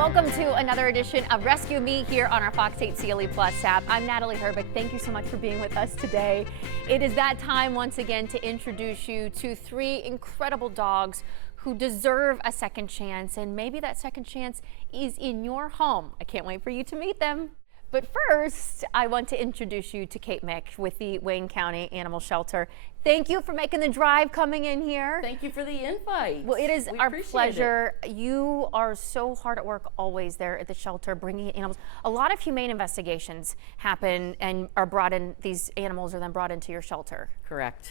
Welcome to another edition of Rescue Me here on our Fox 8 CLE Plus app. I'm Natalie Herbeck. Thank you so much for being with us today. It is that time once again to introduce you to three incredible dogs who deserve a second chance, and maybe that second chance is in your home. I can't wait for you to meet them. But first, I want to introduce you to Kate Mick with the Wayne County Animal Shelter. Thank you for making the drive coming in here. Thank you for the invite. Well, it is our pleasure. You are so hard at work always there at the shelter bringing in animals. A lot of humane investigations happen and are brought in, these animals are then brought into your shelter. Correct.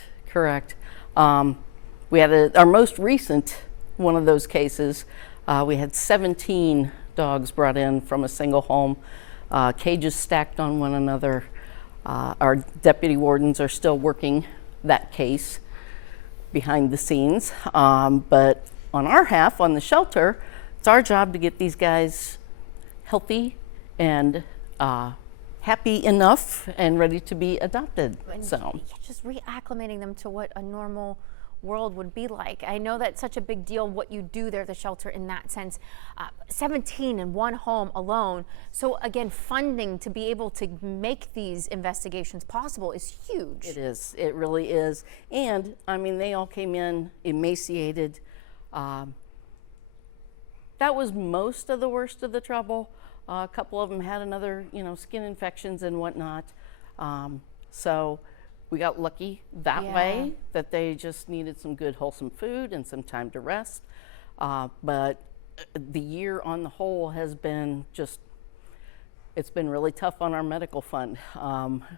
We had our most recent one of those cases. We had 17 dogs brought in from a single home. Cages stacked on one another. Our deputy wardens are still working that case behind the scenes. But on our half, on the shelter, it's our job to get these guys healthy and happy enough and ready to be adopted. And so just reacclimating them to what a normal world would be like. I know that's such a big deal what you do there at the shelter in that sense. 17 in one home alone. So again, funding to be able to make these investigations possible is huge. it is. It really is. And I mean, they all came in emaciated. That was most of the worst of the trouble. A couple of them had another, skin infections and whatnot. So we got lucky that way, that they just needed some good wholesome food and some time to rest. But the year on the whole has been it's been really tough on our medical fund.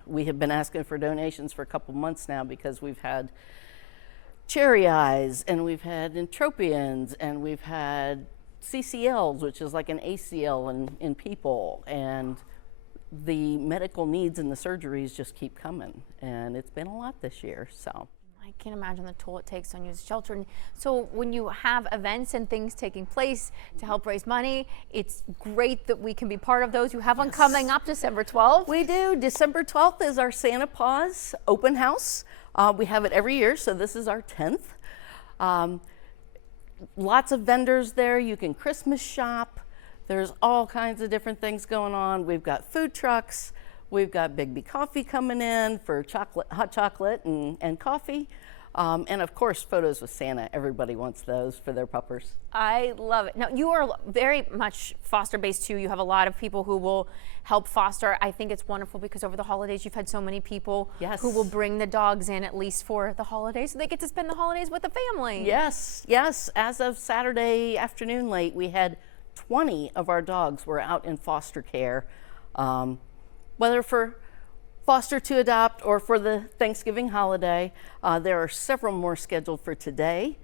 We have been asking for donations for a couple months now because we've had cherry eyes and we've had entropions and we've had CCLs, which is like an ACL in people, and the medical needs and the surgeries just keep coming, and it's been a lot this year. So I can't imagine the toll it takes on you as a shelter. And so when you have events and things taking place to help raise money, it's great that we can be part of those. You have one coming up December 12th. We do. December 12th is our Santa Paws open house. We have it every year, so this is our 10th. Lots of vendors there. You can Christmas shop. There's all kinds of different things going on. We've got food trucks. We've got Big B Coffee coming in for hot chocolate and coffee. And of course, photos with Santa. Everybody wants those for their puppers. I love it. Now, you are very much foster-based too. You have a lot of people who will help foster. I think it's wonderful because over the holidays, you've had so many people who will bring the dogs in at least for the holidays, so they get to spend the holidays with the family. Yes. As of Saturday afternoon late, we had 20 of our dogs were out in foster care, whether for foster to adopt or for the Thanksgiving holiday. There are several more scheduled for today,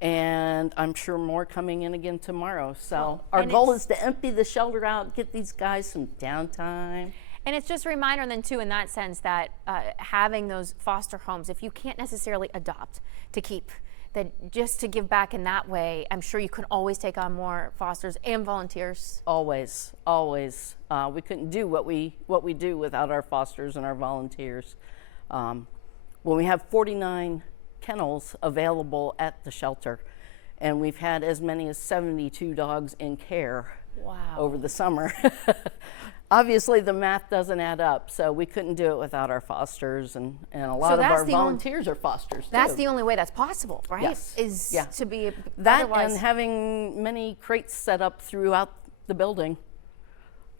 and I'm sure more coming in again tomorrow. So our goal is to empty the shelter out, get these guys some downtime. And it's just a reminder then too, in that sense, that having those foster homes, if you can't necessarily adopt to keep, that just to give back in that way, I'm sure you can always take on more fosters and volunteers. Always. We couldn't do what we do without our fosters and our volunteers. When we have 49 kennels available at the shelter, and we've had as many as 72 dogs in care over the summer. Obviously, the math doesn't add up, so we couldn't do it without our fosters, and a lot of our volunteers are fosters, too. That's the only way that's possible, right? Yes. To be that, and having many crates set up throughout the building.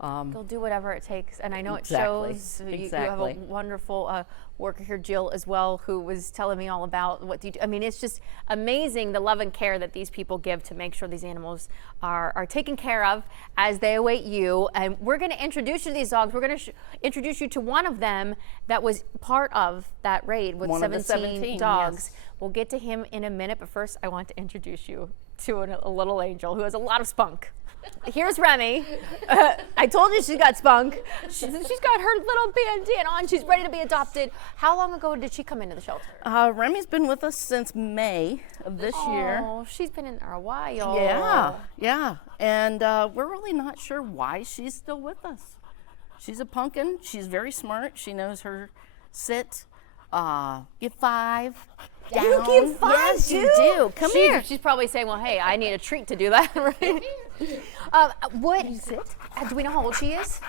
They'll do whatever it takes, and I know it shows. You have a wonderful worker here, Jill, as well, who was telling me all about what you do. I mean, it's just amazing the love and care that these people give to make sure these animals are taken care of as they await you. And we're going to introduce you to these dogs. We're going to introduce you to one of them that was part of that raid with 17 dogs. Yes. We'll get to him in a minute, but first I want to introduce you to a little angel who has a lot of spunk. Here's Remy. I told you she got spunk. She's got her little bandana on. She's ready to be adopted. How long ago did she come into the shelter? Remy's been with us since May of this year. Oh, she's been in there a while. Yeah. And we're really not sure why she's still with us. She's a pumpkin. She's very smart. She knows her sit, give 5, down. You keep fine, yes, too? you do. Come here. She's probably saying, well, hey, I need a treat to do that, right? What is it? Do we know how old she is?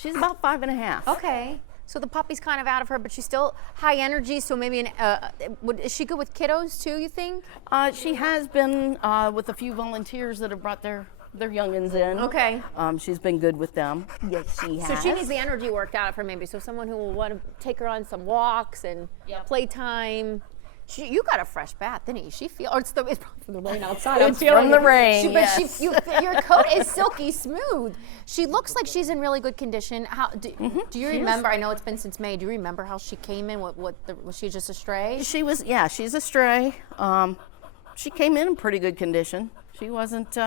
She's about 5.5. Okay. So the puppy's kind of out of her, but she's still high energy. So maybe is she good with kiddos too, you think? She has been with a few volunteers that have brought their youngins in. Okay. She's been good with them. Yes, she So has. she needs the energy worked out of her maybe. So someone who will want to take her on some walks and playtime. You got a fresh bath, didn't you? She feel, or it's probably from the rain outside. It's from the rain, But your coat is silky smooth. She looks like she's in really good condition. How do you remember? I know it's been since May. Do you remember how she came in? Was she just a stray? She was, yeah, she's a stray. She came in pretty good condition. She wasn't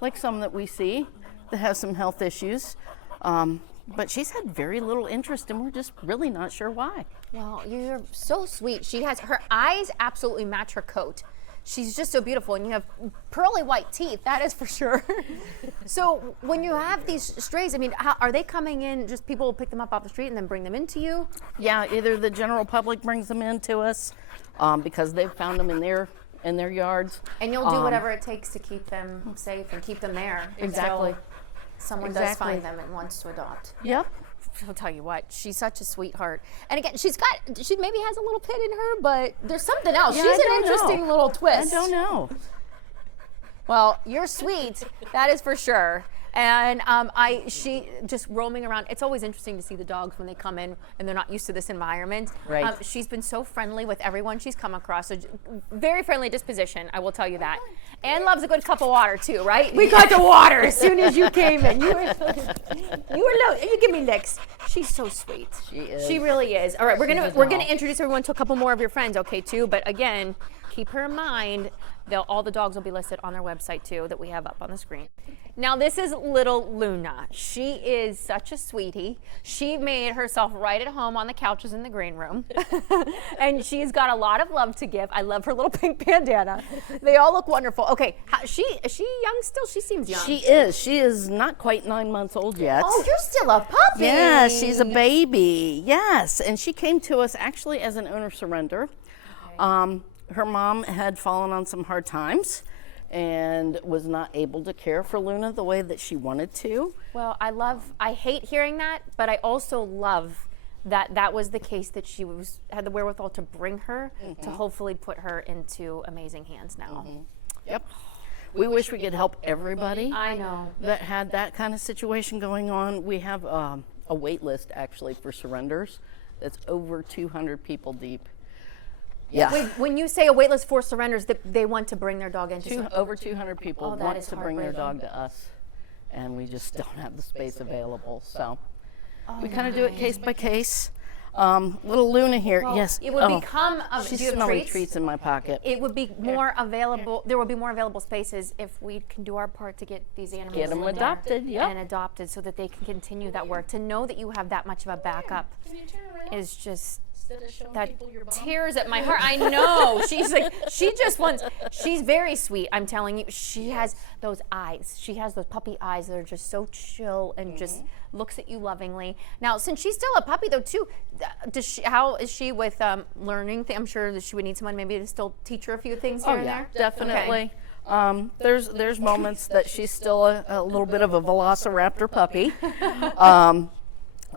like some that we see that have some health issues. But she's had very little interest, and we're just really not sure why. Well, you're so sweet. She has her eyes absolutely match her coat. She's just so beautiful, and you have pearly white teeth, that is for sure. So when you have these strays, I mean, how, are they coming in, just people will pick them up off the street and then bring them into you? Yeah, either the general public brings them in to us because they've found them in their yards. And you'll do whatever it takes to keep them safe and keep them there. Exactly. Until someone does find them and wants to adopt. Yep. I'll tell you what, she's such a sweetheart. And again, she maybe has a little pit in her, but there's something else. Yeah, She's I an don't interesting know. little twist. I don't know. Well, you're sweet, that is for sure. And she just roaming around. It's always interesting to see the dogs when they come in and they're not used to this environment. Right. She's been so friendly with everyone she's come across. So very friendly disposition, I will tell you that. And loves a good cup of water too, right? We got the water as soon as you came in. You give me licks. She's so sweet. She is. She really is. All right, we're She's a gonna doll. introduce everyone to a couple more of your friends, okay, too. But again, keep her in mind. All the dogs will be listed on their website too that we have up on the screen. Now this is little Luna. She is such a sweetie. She made herself right at home on the couches in the green room. And she's got a lot of love to give. I love her little pink bandana. They all look wonderful. Okay, is she young still? She seems young. She is. She is not quite 9 months old yet. Oh, you're still a puppy. Yeah, she's a baby. Yes, and she came to us actually as an owner surrender. Her mom had fallen on some hard times and was not able to care for Luna the way that she wanted to. Well, I hate hearing that, but I also love that was the case, that she had the wherewithal to bring her to hopefully put her into amazing hands now. Yep. We wish we could help everybody I know. that had that kind of situation going on. We have a wait list actually for surrenders that's over 200 people deep. Yeah. Wait, when you say a waitlist for surrenders, they want to bring their dog into Over 200 people Oh, that want is to bring their heartbreaking. dog to us, and we just don't have the space available. So we kind of do it case by case. Little Luna here, yes. It would become She's do you have smelling treats? treats in my pocket. It would be more available. There would be more available spaces if we can do our part to get these animals Get 'em in there adopted, yep. and adopted, so that they can continue that work. To know that you have that much of a backup is just that tears at my heart. I know. She's like, she's very sweet. I'm telling you, she has those eyes. She has those puppy eyes that are just so chill and just looks at you lovingly. Now, since she's still a puppy though too, how is she with learning? I'm sure that she would need someone maybe to still teach her a few things here and there. Definitely. There's moments that she's still a little bit of a velociraptor puppy.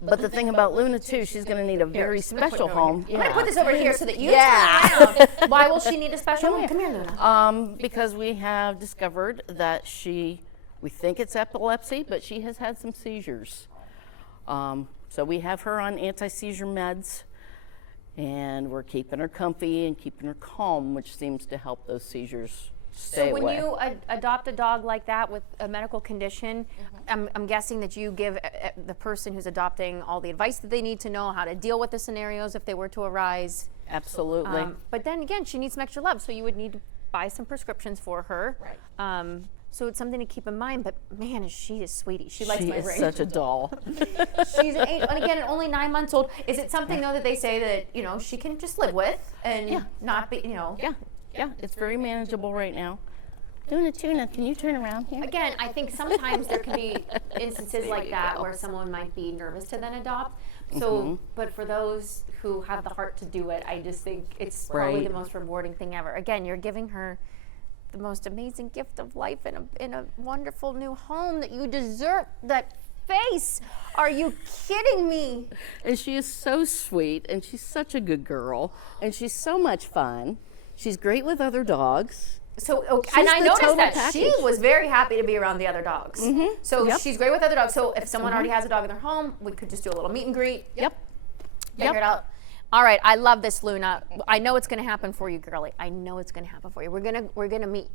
But the thing about Luna too, she's going to need a very special home. I'm gonna put this over here so that you Yeah. turn around. Why will she need a special home? Come here, Luna. Because we have discovered that we think it's epilepsy, but she has had some seizures. So we have her on anti-seizure meds, and we're keeping her comfy and keeping her calm, which seems to help those seizures stay So when away. you adopt a dog like that with a medical condition, I'm guessing that you give the person who's adopting all the advice that they need to know how to deal with the scenarios if they were to arise. Absolutely. But then again, she needs some extra love, so you would need to buy some prescriptions for her. Right. So it's something to keep in mind. But man, she is sweetie. She likes She my is ring. such a doll. She's an 8, and again, only 9 months old. Is it something though that they say that she can just live with and not be Yeah, it's very manageable right now. Luna Tuna, can you turn around here? Again, I think sometimes there can be instances like that where someone might be nervous to then adopt. So, but for those who have the heart to do it, I just think it's probably Right. the most rewarding thing ever. Again, you're giving her the most amazing gift of life in a wonderful new home that you deserve. That face. Are you kidding me? And she is so sweet, and she's such a good girl, and she's so much fun. She's great with other dogs. So, okay, She's and I the noticed total that she package. was very happy to be around the other dogs. So Yep. she's great with other dogs. So if someone already has a dog in their home, we could just do a little meet and greet. Yep. Figure it out. All right, I love this, Luna. I know it's going to happen for you, girlie. I know it's going to happen for you. We're gonna meet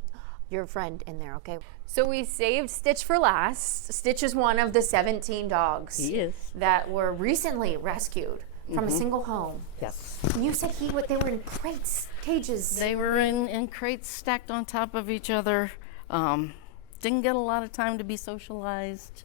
your friend in there, okay? So we saved Stitch for last. Stitch is one of the 17 dogs He is. that were recently rescued from a single home. Yes. And you said they were in crates, cages. They were in crates stacked on top of each other. Didn't get a lot of time to be socialized.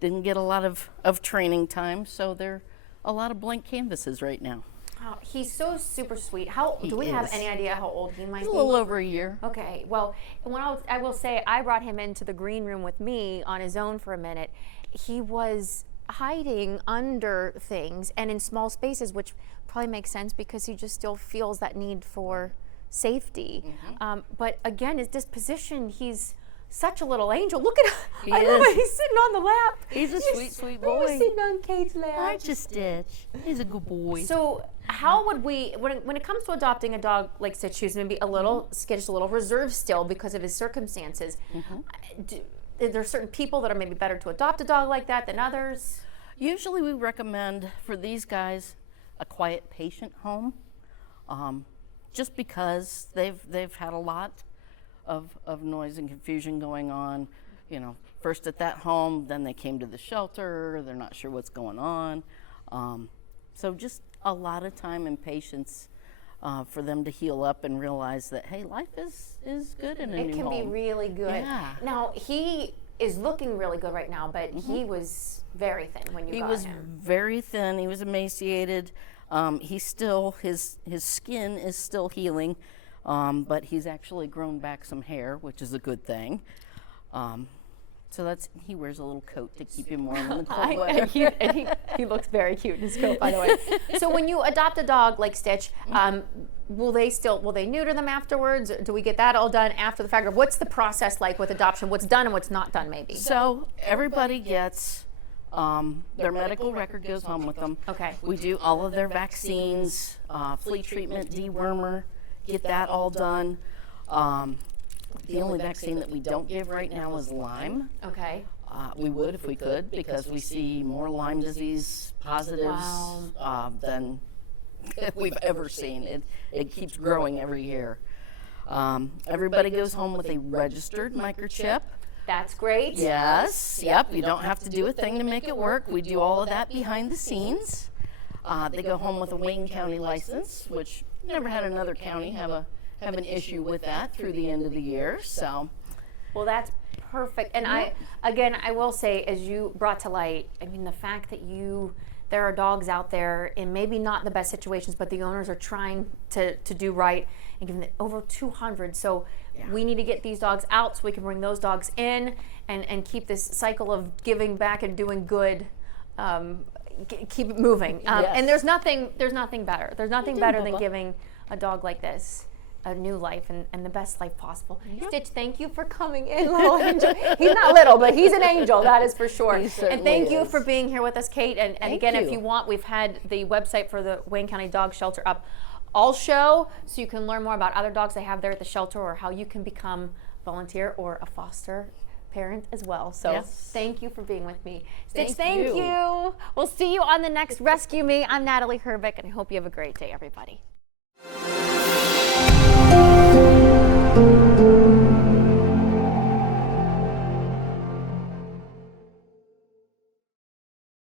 Didn't get a lot of training time, so they're a lot of blank canvases right now. Oh, he's so super sweet. Do we have is. any idea how old he might He's a be? little over a year. Okay, well, I will say I brought him into the green room with me on his own for a minute. He was hiding under things and in small spaces, which probably makes sense because he just still feels that need for safety. But again, his disposition, he's such a little angel. Look at him. He I love is. it. He's sitting on the lap. He's a He's- sweet, sweet He's boy. sitting on Kate's lap. Aren't you, Stitch? He's a good boy. So how would we, when it comes to adopting a dog like Stitch, who's maybe a little skittish, a little reserved still because of his circumstances, are there certain people that are maybe better to adopt a dog like that than others? Usually we recommend for these guys a quiet, patient home, just because they've had a lot of noise and confusion going on. You know, first at that home, then they came to the shelter. They're not sure what's going on. So just a lot of time and patience for them to heal up and realize that, hey, life is good in a new It can home. be really good. Yeah. Now, he is looking really good right now, but he was very thin when you He got was him. very thin. He was emaciated. He's still his skin is still healing, but he's actually grown back some hair, which is a good thing. So he wears a little coat to keep him warm in the cold weather. He looks very cute in his coat, by the way. So when you adopt a dog like Stitch, will they neuter them afterwards? Do we get that all done after the fact? Or what's the process like with adoption? What's done and what's not done, maybe? So everybody gets their medical record goes home with them. Okay. We do all of their vaccines, flea treatment, dewormer, get that all done. The only vaccine that we don't give right now is Lyme. Okay. We would if we could, because we see more Lyme disease positives than we've ever seen. It keeps growing every year. Everybody goes home with a registered microchip. That's great. Yes, yep, you don't have to do a thing to make it work. We do all of that behind the scenes. They go home with a Wayne County license, which never had another county have an issue with that through the end of the year. So, Well, that's perfect. And I will say, as you brought to light, I mean, the fact that there are dogs out there in maybe not the best situations, but the owners are trying to do right and giving them over 200. So we need to get these dogs out so we can bring those dogs in and keep this cycle of giving back and doing good. Keep it moving. Yes. And there's nothing better. There's nothing do, better than Bubba. giving a dog like this a new life and the best life possible. Stitch, thank you for coming in, little angel. He's not little, but he's an angel, that is for sure. He And certainly thank you is. for being here with us, Kate. And Thank again, if you. you want, we've had the website for the Wayne County Dog Shelter up all show, so you can learn more about other dogs they have there at the shelter or how you can become volunteer or a foster parent as well. So Yes. thank you for being with me. Stitch, Thank thank you. you. We'll see you on the next Rescue Me. I'm Natalie Herbeck, and I hope you have a great day, everybody.